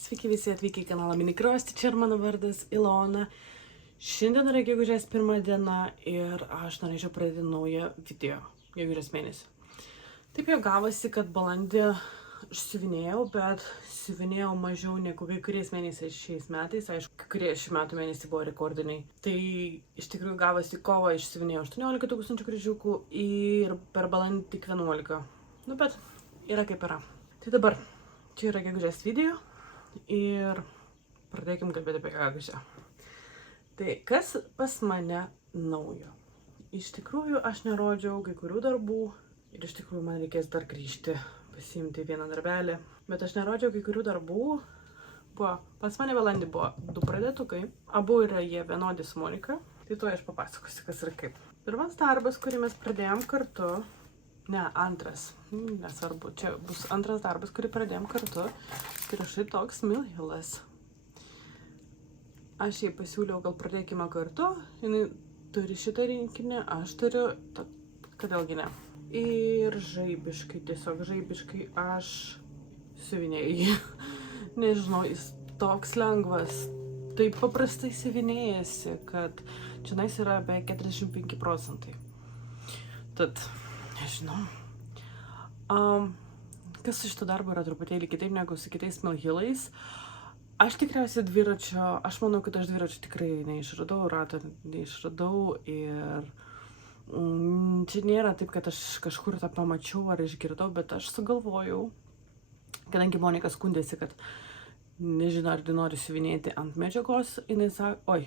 Sveiki visi atvykę į kanalą Minikriosti, čia ir mano vardas Ilona. Šiandien yra gegužės 1 diena ir aš norėčiau pradėti naują video, gegužės mėnesį. Taip jau gavosi, kad balandį aš siuvinėjau, bet siuvinėjau mažiau negu kai kuriais mėnesiais šiais metais. Aišku, kai kurie šių metų mėnesiai buvo rekordiniai. Tai iš tikrųjų gavosi kovą, išsiuvinėjau 18 000 kryžiukų ir per balandį tik 11. Nu, bet yra kaip yra. Tai dabar, čia yra gegužės video. Ir pradėkim kalbėti apie gegužę. Tai kas pas mane naujo? Iš tikrųjų, aš nerodžiau kai kurių darbų ir iš tikrųjų man reikės dar grįžti, pasiimti vieną darbelį. Bet aš nerodžiau kai kurių darbų. Pas mane balandį buvo 2 pradėtukai. Abu yra jie vienodi su Monika. Tai to aš papasakosiu, kas ir kaip. Pirmas darbas, kurį mes pradėjom kartu. Ne, antras. Nesvarbu, čia bus antras darbas, kurį pradėjom kartu. Tai yra štai toks Milhilas. Aš jai pasiūliau, gal pradėkime kartu. Jinai turi šitą rinkinį, aš turiu, kodėlgi ne. Ir žaibiškai, tiesiog žaibiškai aš siuvinėjau jį. Nežinau, jis toks lengvas. Taip paprastai siuvinėjasi, kad čionais yra beveik 45%. Tad, nežinau. Kas iš šito darbo yra truputėlį kitaip negu su kitais Milhilais. Aš tikriausiai aš manau, kad aš dviračio tikrai neišradau, rato neišradau ir čia nėra taip, kad aš kažkur tą pamačiau ar išgirdau, bet aš sugalvojau, kadangi Monika skundėsi, kad nežino, ar nori siuvinėti ant medžiagos, jinai sako,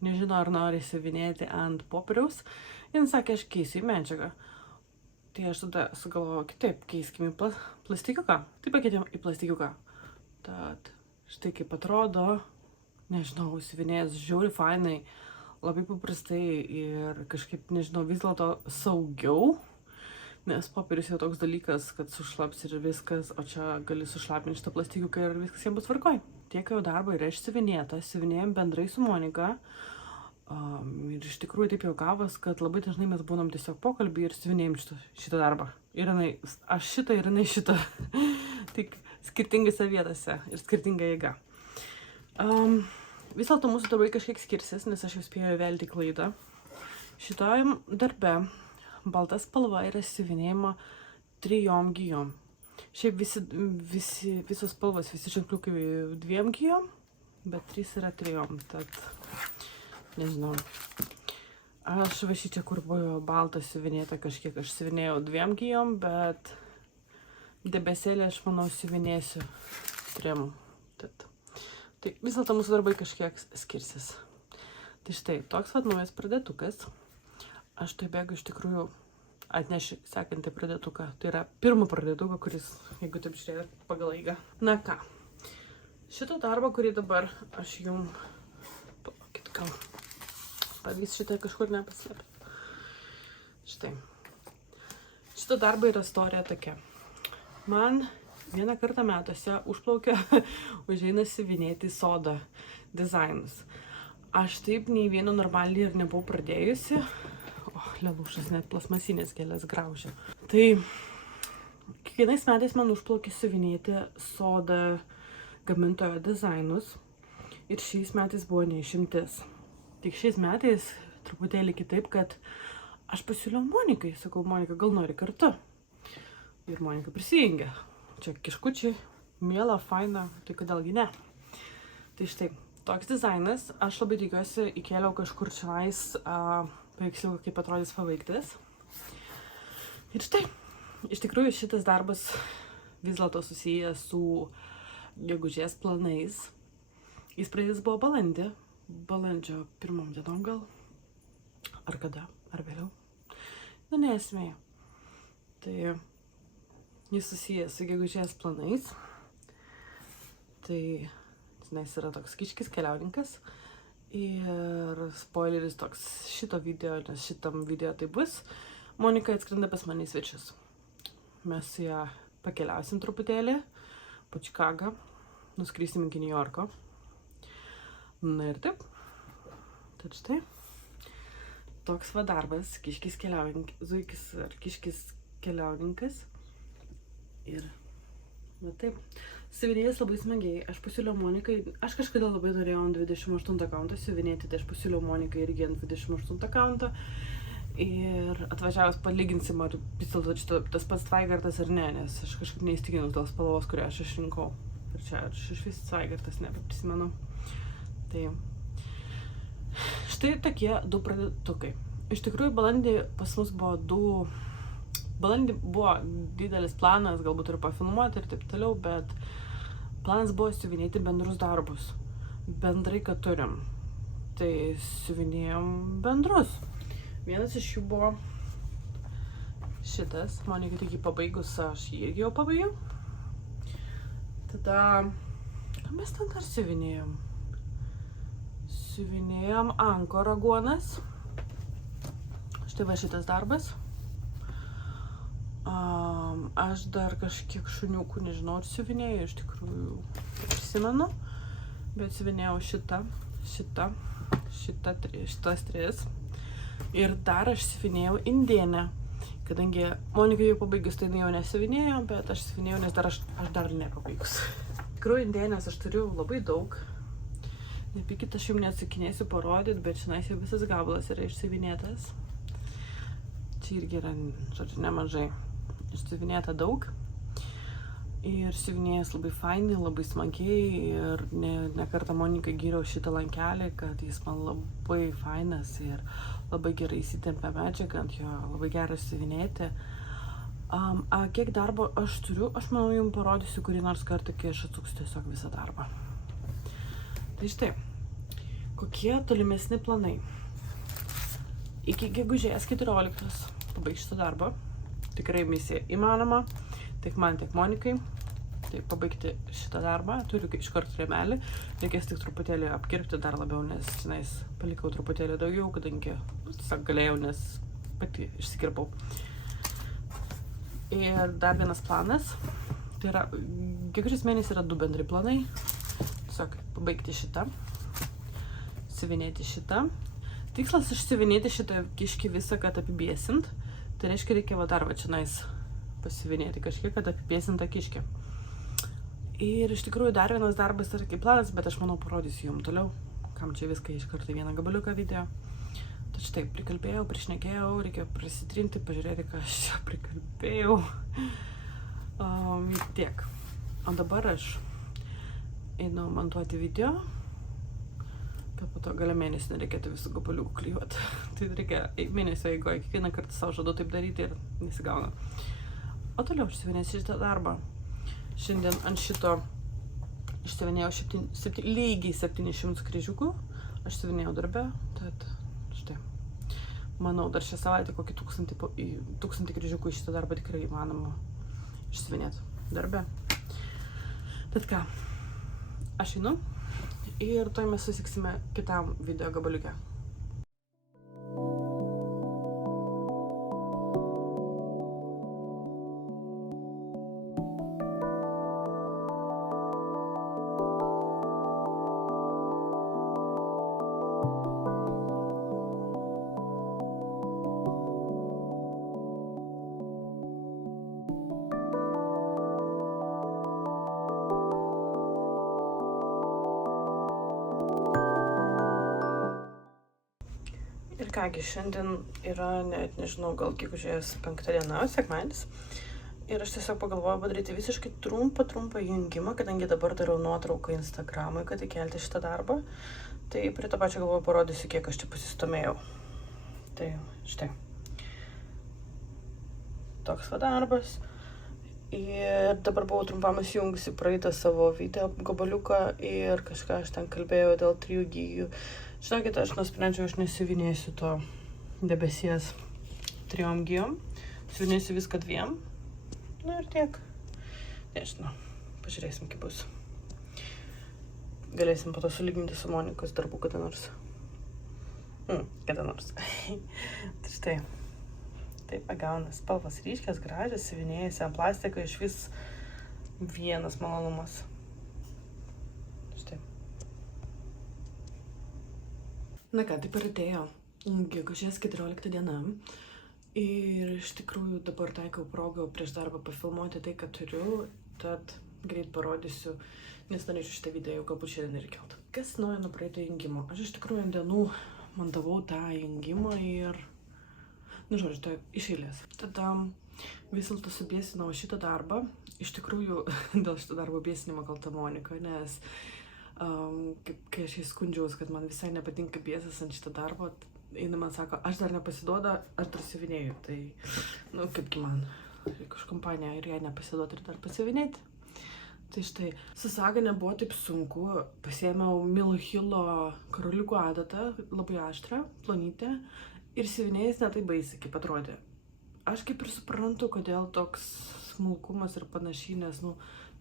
nežino, ar nori siuvinėti ant popieriaus, jinai sakė, aš keisiu į medžiagą. Tai aš tada sugalvojau kitaip, keiskime į plastikiuką. Tai pakeitėm į plastikiuką. Tad štai kaip atrodo, nežinau, siuvinėjas žiauriai fainai, labai paprastai ir kažkaip, nežinau, vis dėlto saugiau, nes popierius jau toks dalykas, kad sušlaps ir viskas, o čia gali sušlapinti šitą plastikiuką ir viskas jiems bus tvarkoj. Tiek jau darbo yra išsiuvinėta, siuvinėjom bendrai su Monika. Ir iš tikrųjų taip jau gavos, kad labai dažnai mes būnam tiesiog pokalbį ir siuvinėjom šitą darbą. Ir aš šitą ir jinai šitą. Tik skirtingose vietose ir skirtinga jėga. Vis dėlto mūsų darbai kažkiek skirsis, nes aš jau spėjau įvelti klaidą. Šitojam darbe balta spalva yra siuvinėjama 3 gijom. Šiaip visos spalvos, visi ženkliukai 2 gijom, bet 3 yra 3, tad nežinau. Aš va šičia, kur buvo baltas siuvinėta kažkiek, aš siuvinėjau 2 gijom, bet debesėlį aš manau siuvinėsiu 3. Tai vis dėlto mūsų darbai kažkiek skirsis. Tai štai, toks naujas pradėtukas. Aš tai bėgu iš tikrųjų atnešiu sekantį pradėtuką. Tai yra pirmą pradėtuką, kuris, jeigu taip žiūrėt, pagal eigą. Na ką, šitą darbą, kurį dabar aš jums gal pavyks šitą kažkur nepaslėpti. Štai. Šito darbo yra istorija tokia. Man vieną kartą metuose užplaukia užeina siuvinėti sodą dizainus. Aš taip nei vieno normaliai ir nebuvau pradėjusi. Lelušas, net plasmasinės gėlės graužia. Tai kiekvienais metais man užplaukia siuvinėti sodą gamintojo dizainus. Ir šiais metais buvo neišimtis. Tik šiais metais truputėlį kitaip, kad aš pasiūliau Monikai. Sakau, Monika, gal nori kartu? Ir Monika prisijungė. Čia kiškučiai, miela, faina, tai kodėlgi ne. Tai štai, toks dizainas. Aš labai tikiuosi įkėliau kažkur čionais paveiksliuką, kaip atrodys pabaigtis. Ir štai, iš tikrųjų šitas darbas vis dėlto susijęs su gegužės planais. Jis pradėtas buvo balandžio 1 dienom gal, ar kada, ar vėliau. Nu, nesmė. Tai jis susijęs su gegužės planais. Tai jis yra toks kiškis keliauninkas. Ir spoileris toks šito video, nes šitam video tai bus. Monika atskrenda pas mane į svečius. Mes su ją pakeliausim truputėlį po Čikagą. Nuskrisim iki New Yorko. Na ir taip. Tad štai. Toks va darbas, kiškis keliauninkas, zuikis ar kiškis keliauninkas. Ir va taip. Siuvinėjas labai smagiai. Aš pasiūliau Monikai, aš kažkada labai norėjau ant 28 kauntą siuvinėti, tai aš pasiūliau Monikai irgi ant 28 kauntą. Ir atvažiavus palyginsim, ar vis dėlto tas pats Tvaigartas ar ne, nes aš kažkaip neįstikinus dėl spalvos, kurią aš išrinkau. Ir čia aš iš vis Tvaigartas nebeprisimenu. Tai štai tokie 2 pradedukai. Iš tikrųjų, balandį pas mus buvo balandį buvo didelis planas, galbūt ir pafilmuoti ir taip toliau, bet planas buvo siuvinėti bendrus darbus. Bendrai, kad turim. Tai siuvinėjom bendrus. Vienas iš jų buvo šitas. Monika tik jį pabaigus, aš jį irgi jau pabaigiau. Tada, ką mes ten dar siuvinėjom? Siuvinėjom ankoro aguonas. Štai va šitas darbas. Aš dar kažkiek šuniukų, nežinau, ar siuvinėjau, iš tikrųjų prisimenu, bet siuvinėjau šitas 3. Ir dar aš siuvinėjau indienę, kadangi Monika jau pabaigus, tai jau nesiuvinėjau, bet aš siuvinėjau, nes aš dar nepabaigus. Tikrųjų, indienės aš turiu labai daug. Nepykit, aš jums neatsakinėsiu parodyti, bet šiandien jau visas gabalas yra išsiuvinėtas. Čia irgi yra, žodžiu, nemažai. Išsiuvinėta daug. Ir siuvinėjas labai fainai, labai smagiai. Ir ne kartą Monikai gyriau šitą lankelį, kad jis man labai fainas ir labai gerai įsitempia medžiagą ant jo, labai geras siuvinėti. Kiek darbo aš turiu, aš manau jums parodysiu kurį nors kartą, kai aš atsuksiu tiesiog visą darbą. Tai štai, kokie tolimesni planai. Iki gegužės 14 pabaigsiu šitą darbą. Tikrai misija įmanoma, tiek man, tiek Monikai. Tai pabaigti šitą darbą, turiu iškart rėmelį, reikės tik truputėlį apkirpti dar labiau, nes tenais palikau truputėlį daugiau, kadangi tiesiog galėjau, nes pati išsikirpau. Ir dar vienas planas, tai yra, gegužės mėnesį yra 2 bendri planai, tiesiog pabaigti šitą, siuvinėti šitą. Tikslas išsiuvinėti šitą kiškį visą, kad apibiesint. Tai reiškia, reikia va dar va čionais pasiuvinėti kažkiek, kad apibiesint tą kiškį. Ir iš tikrųjų dar vienas darbas yra kaip planas, bet aš manau parodysiu jums toliau, kam čia viską iš karto vieną gabaliuką video. Tai štai, prikalbėjau, prišnekėjau, reikėjo prisitrinti, pažiūrėti, ką aš čia prikalbėjau. Tiek. O dabar aš einu montuoti video. Po to gale mėnesį nereikėtų visų gabaliukų klijuoti. Tai reikia mėnesio eigoje, kiekvieną kartą savo žadu taip daryti ir nesigauna. O toliau aš siuvinėsiu šitą darbą. Šiandien ant šito išsiuvinėjau lygiai 700 kryžiukų. Aš siuvinėjau darbe, tad štai. Manau, dar šią savaitę kokį 1000 kryžiukų iš šitą darbą tikrai įmanoma išsiuvinėti darbe. Tad ką, aš einu. Ir tuoj mes susitiksime kitam video gabaliuke. Ir kągi, šiandien yra, net nežinau, gal gegužės 5 diena, sekmadienis. Ir aš tiesiog pagalvojau padaryti visiškai trumpą jungimą, kadangi dabar darau nuotrauką Instagramui, kad įkelti šitą darbą. Tai prie to pačio galvoju parodysiu, kiek aš čia pasistumėjau. Tai štai. Toks va darbas. Ir dabar buvau trumpam įsijungusi praeitą savo video gabaliuką ir kažką aš ten kalbėjau dėl 3 gijų. Žinokit, aš nusprendžiau, aš nesiuvinėsiu to debesies 3 gijom. Siuvinėsiu viską 2. Nu ir tiek. Nežinau, pažiūrėsim, kaip bus. Galėsim po to sulyginti su Monikos darbu kada nors. Kada nors. Tai štai. Taip pagauna spalvas ryškias, gražias, siuvinėjasi ant plastiko, iš vis vienas malonumas. Štai. Na ką, taip ir atėjo gegužės 14 diena. Ir iš tikrųjų dabar taikau progą prieš darbą pafilmuoti tai, ką turiu. Tad greit parodysiu, nes norėčiau šitą video jau galbūt šiandien ir kelt. Kas naujo nuo praeito jungimo? Aš iš tikrųjų ant dienų montavau tą jungimą ir, nu žodžiu, tai iš eilės. Tada vis dėlto subėsinau šitą darbą. Iš tikrųjų, dėl šito darbo bėsinimo kalta Monika, nes kai aš įskundžiaus, kad man visai nepatinka bėsas ant šitą darbą, jinai man sako, aš dar nepasiduoda, aš dar siuvinėju. Tai, nu, kaipgi man, reikia už kompaniją ir jai nepasiduoti ir dar pasiuvinėti. Tai štai, su saga nebuvo taip sunku, pasiėmiau Milhilo karoliukų adatą, labai aštrą, plonytę, ir siuvinėjęs netai baisiai, kaip atrodė. Aš kaip ir suprantu, kodėl toks smulkumas ir panašiai, nes, nu,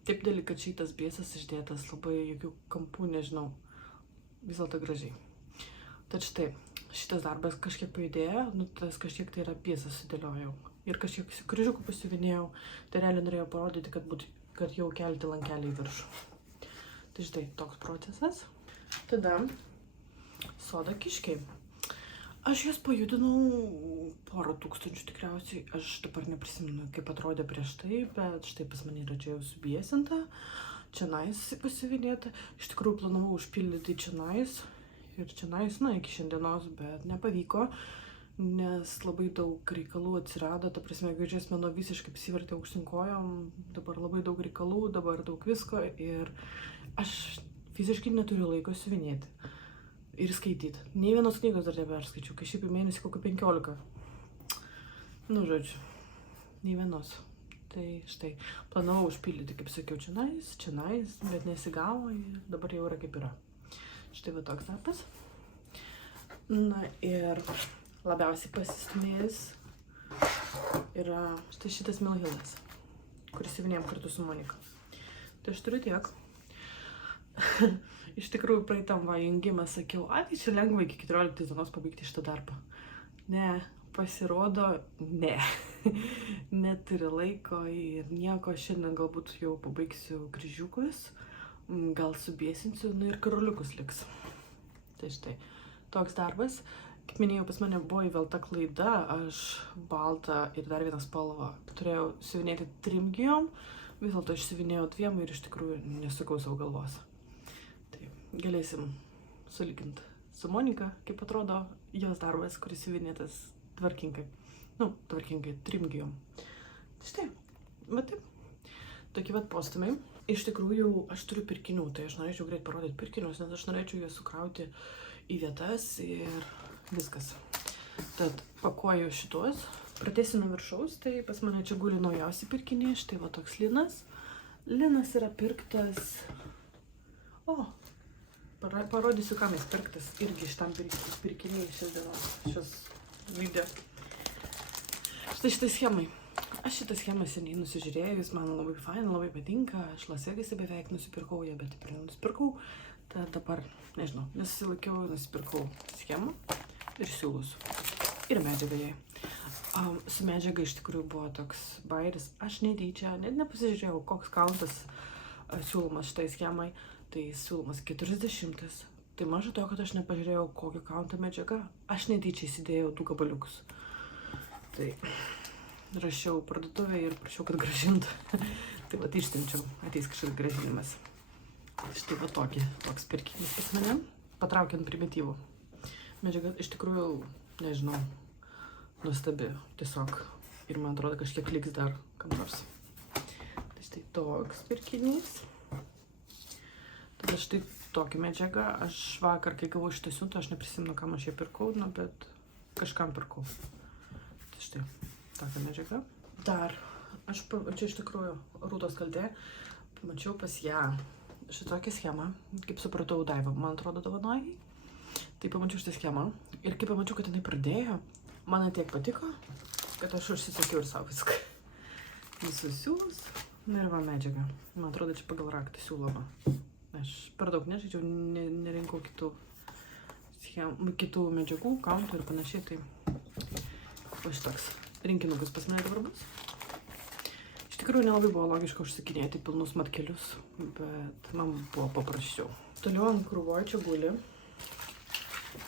taip delikačiai tas bėsas išdėtas, labai jokių kampų, nežinau, vis dėlto gražiai. Tad štai, šitas darbas kažkiek pajudėjo, nu, tas kažkiek tai yra bėsas sudėliojau. Ir kažkiek kryžiukų pasiuvinėjau, tai realiai norėjau parodyti, kad jau kelti lankelį į viršų. Tai štai, toks procesas. Tada soda kiškiai. Aš jas pajudinau porą tūkstančių tikriausiai. Aš dabar neprisimenu, kaip atrodė prieš tai, bet štai pas mane yra čia jau subiesinta. Čionais pasiuvinėta. Iš tikrųjų planavau užpildyti čionais. Ir čionais, na, iki šiandienos, bet nepavyko, nes labai daug reikalų atsirado. Ta prasme, gegužės mėnuo visiškai apsivertė aukštyn kojom. Dabar labai daug reikalų, dabar daug visko ir aš fiziškai neturiu laiko siuvinėti. Ir skaityti. Nei vienos knygos dar neperskaičiau, kai šiaip į mėnesį kokį 15. Nu, žodžiu, nei vienos. Tai štai, planavau užpildyti, kaip sakiau, čionais, bet nesigavo ir dabar jau yra kaip yra. Štai va toks darbas. Na ir labiausiai pasistumėjęs yra štai šitas Milhilas, kuris siuvinėjom kartu su Monika. Tai aš turiu tiek. Iš tikrųjų, praeitam jungimą sakiau, tai čia lengva iki 14 dienos pabaigti šitą darbą. Ne, pasirodo, ne. Neturiu laiko ir nieko. Šiandien galbūt jau pabaigsiu kryžiukus, gal subėsinsiu, nu ir karoliukus liks. Tai štai, toks darbas. Kaip minėjau, pas mane buvo įvelta klaida, aš baltą ir dar vieną spalvą turėjau siuvinėti 3 gijom, vis dėlto aš siuvinėjau 2 ir iš tikrųjų nesukau savo galvos. Galėsim sulyginti su Monika, kaip atrodo jos darbas, kuris siuvinėtas tvarkingai. Nu, tvarkingai, 3 gijom. Tai štai, matai, tokie vat postumiai. Iš tikrųjų, aš turiu pirkinių, tai aš norėčiau greit parodyti pirkinius, nes aš norėčiau juos sukrauti į vietas ir viskas. Tad pakuoju šitos, pradėsiu nuo viršaus, tai pas mane čia guli naujausi pirkiniai, štai va toks linas. Linas yra pirktas, parodysiu, kam jis pirktas irgi šitam pirkiniai šios dienos, šios video. Štai šitai schemai. Aš šitą schemą seniai nusižiūrėjus, man labai fain, labai patinka. Aš Las Vegase beveik nusipirkau ją, bet taip ir nenusipirkau. Tad dabar, nežinau, nesusilaikiau, nusipirkau schemą ir siūlus. Ir medžiagą jai. Su medžiaga iš tikrųjų buvo toks bairis. Aš netyčia, net nepasižiūrėjau, koks kauntas siūlomas šitai schemai. Tai siūlomas 40. Tai maža to, kad aš nepažiūrėjau, kokį kauntą medžiagą. Aš netyčia įsidėjau 2 gabaliukus. Tai rašiau parduotuvėje ir prašiau, kad grąžintų. Tai va, išsiunčiau, ateis kažkas grąžinimas. Štai va toks pirkinys pas mane, patraukiant primityvų. Medžiaga iš tikrųjų, nežinau, nuostabi tiesiog. Ir man atrodo, kažkiek liks dar kam nors. Tai štai toks pirkinys. Tada štai tokia medžiaga. Aš vakar, kai gavau šitą siuntą, aš neprisimenu, kam aš ją pirkau, bet kažkam pirkau. Tai štai tokia medžiaga. Dar, aš čia iš tikrųjų Rūtos kaltė, pamačiau pas ją šitokią schemą, kaip supratau, Daiva, man atrodo, dovanojai. Tai pamačiau šitą schemą ir kai pamačiau, kad jinai pradėjo, man tiek patiko, kad aš užsisakiau ir savo viską. Visus siūlus, na ir va medžiaga. Man atrodo, čia pagal raktą siūloma. Aš per daug nežaidžiau, nerinkau kitų medžiagų, kauntų ir panašiai, tai va šitoks rinkinukas pas mane dabar bus. Iš tikrųjų nelabai buvo logiška užsakinėti pilnus markelius, bet man buvo paprasčiau. Toliau ant krūvojo čia guli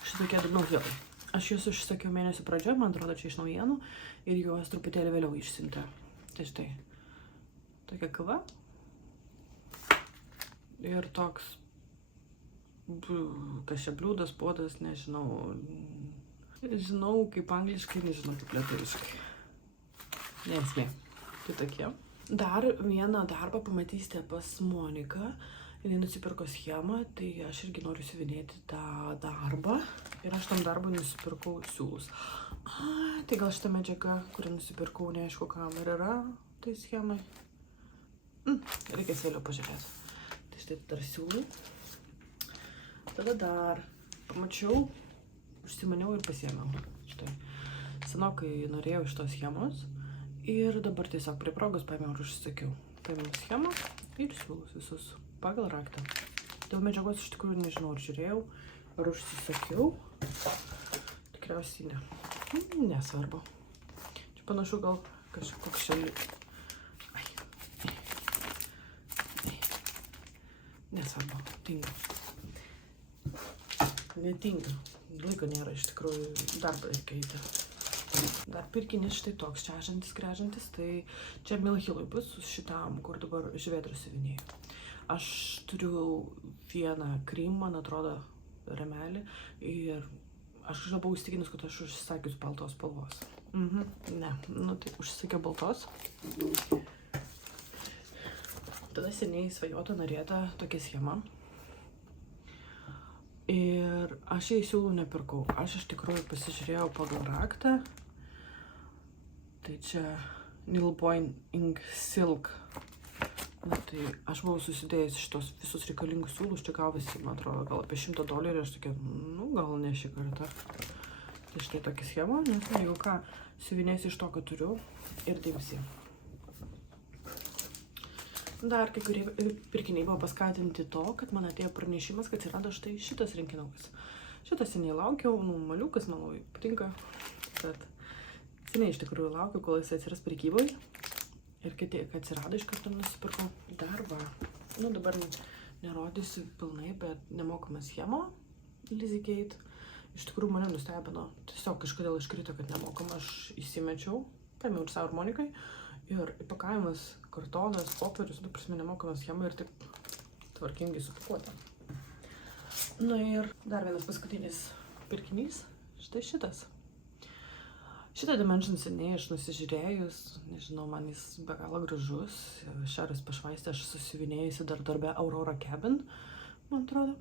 šitokie 2 Milhilai. Aš juos užsakiau mėnesio pradžioje, man atrodo, čia iš naujienų ir juos truputėlį vėliau išsiuntė. Tai štai, tokia kava. Ir toks, kas čia bliūdas, puodas, nežinau. Žinau kaip angliškai, nežinau kaip lietuviškai. Nesmė. Tai tokie. Dar vieną darbą pamatysite pas Moniką. Jis nusipirko schemą, tai aš irgi noriu siuvinėti tą darbą. Ir aš tam darbui nusipirkau siūlus. Tai gal šitą medžiagą, kurią nusipirkau, neaišku kam ir yra, tai schemai. Reikės vėliau pažiūrėti. Tai štai dar siūlai. Tada dar pamačiau, užsimaniau ir pasiėmiau. Štai. Senokai norėjau iš tos schemos. Ir dabar tiesiog prie progos paėmiau ir užsisakiau. Paėmiau schemą ir siūlus visus pagal raktą. Dėl medžiagos iš tikrųjų nežinau, ar žiūrėjau, ar užsisakiau. Tikriausiai ne. Nesvarbu. Čia panašu gal kažkoks šalia. Nesvarbu. Tinga. Netinga. Laiko nėra iš tikrųjų. Darbą reikia eiti. Dar pirkinys štai toks čežantis, grežantis. Tai čia Milhilui bus šitam, kur dabar žvėdrą siuvinėjau. Aš turiu vieną krym, man atrodo, ramelį. Ir aš buvau įstikinus, kad aš užsisakius baltos spalvos. Ne, nu tai užsisakiau baltos. Tada seniai svajota norėta tokia schema. Ir aš jai siūlų nepirkau. Aš iš tikrųjų pasižiūrėjau pagal raktą. Tai čia Nilpoint Ink Silk. Na, tai aš buvau susidėjęs šitos visus reikalingus siūlus, čia gavosi, man atrodo, gal apie $100 ir aš tokia, gal ne šį kartą. Tai štai tokia schema, nes jeigu ką, siuvinėsiu iš to, ką turiu ir tai visi. Dar kai kurie pirkiniai buvo paskatinti to, kad man atėjo pranešimas, kad atsirado štai šitas rinkinukas. Šitas seniai laukiau, maliukas man labai patinka, bet seniai iš tikrųjų laukiau, kol jis atsiras prekyboje. Ir kai atsirado, iš karto nusipirkau darbą. Dabar nerodysiu pilnai, bet nemokama schema Lizzy-Kate. Iš tikrųjų mane nustebino. Tiesiog kažkodėl iškrito, kad nemokama. Aš įsimečiau, paėmiau ir savo ir Monikai. Ir įpakavimas, kartonas, popierius, nemokama schema ir taip tvarkingai supakuota. Ir dar vienas paskutinis pirkinys. Štai šitas. Šitą Dimension seniai aš nusižiūrėjus, nežinau, man jis be galo gražus. Šiaurės pašvaistę aš susiuvinėjusi dar darbe Aurora Cabin, man atrodo.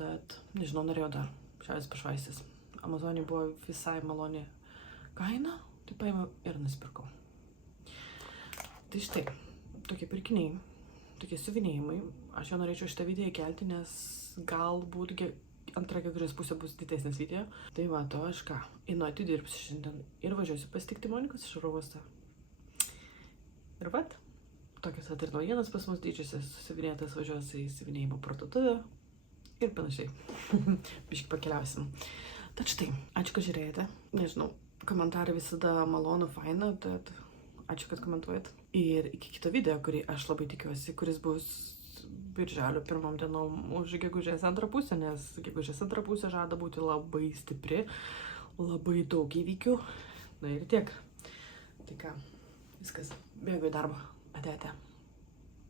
Bet, nežinau, norėjau dar šiaurės pašvaistės. Amazonė buvo visai maloni kaina, tai paėmiau ir nusipirkau. Tai štai, tokie pirkiniai, tokie siuvinėjimai. Aš jau norėčiau šitą video įkelti, nes galbūt antra gegužės pusė bus didesnis video. Tai va, to aš ką, einu atidirbsiu šiandien ir važiuosiu pasitikti Monikos iš oro uosto. Ir vat, tokios ir naujienos pas mus didžiosios, siuvinėtas važiuosiu į siuvinėjimo parduotuvę ir panašiai. Biškį pakeliausim. Tad štai, ačiū, kad žiūrėjote. Nežinau, komentarai visada malonu, faina, tad ačiū, kad komentuojat. Ir iki kito video, kurį aš labai tikiuosi, kuris bus birželio pirmom dienom už gegužės antrą pusę, nes gegužės antrą pusę žada būti labai stipri, labai daug įvykių. Na ir tiek. Tai ką, viskas, bėgu į darbą. Ate.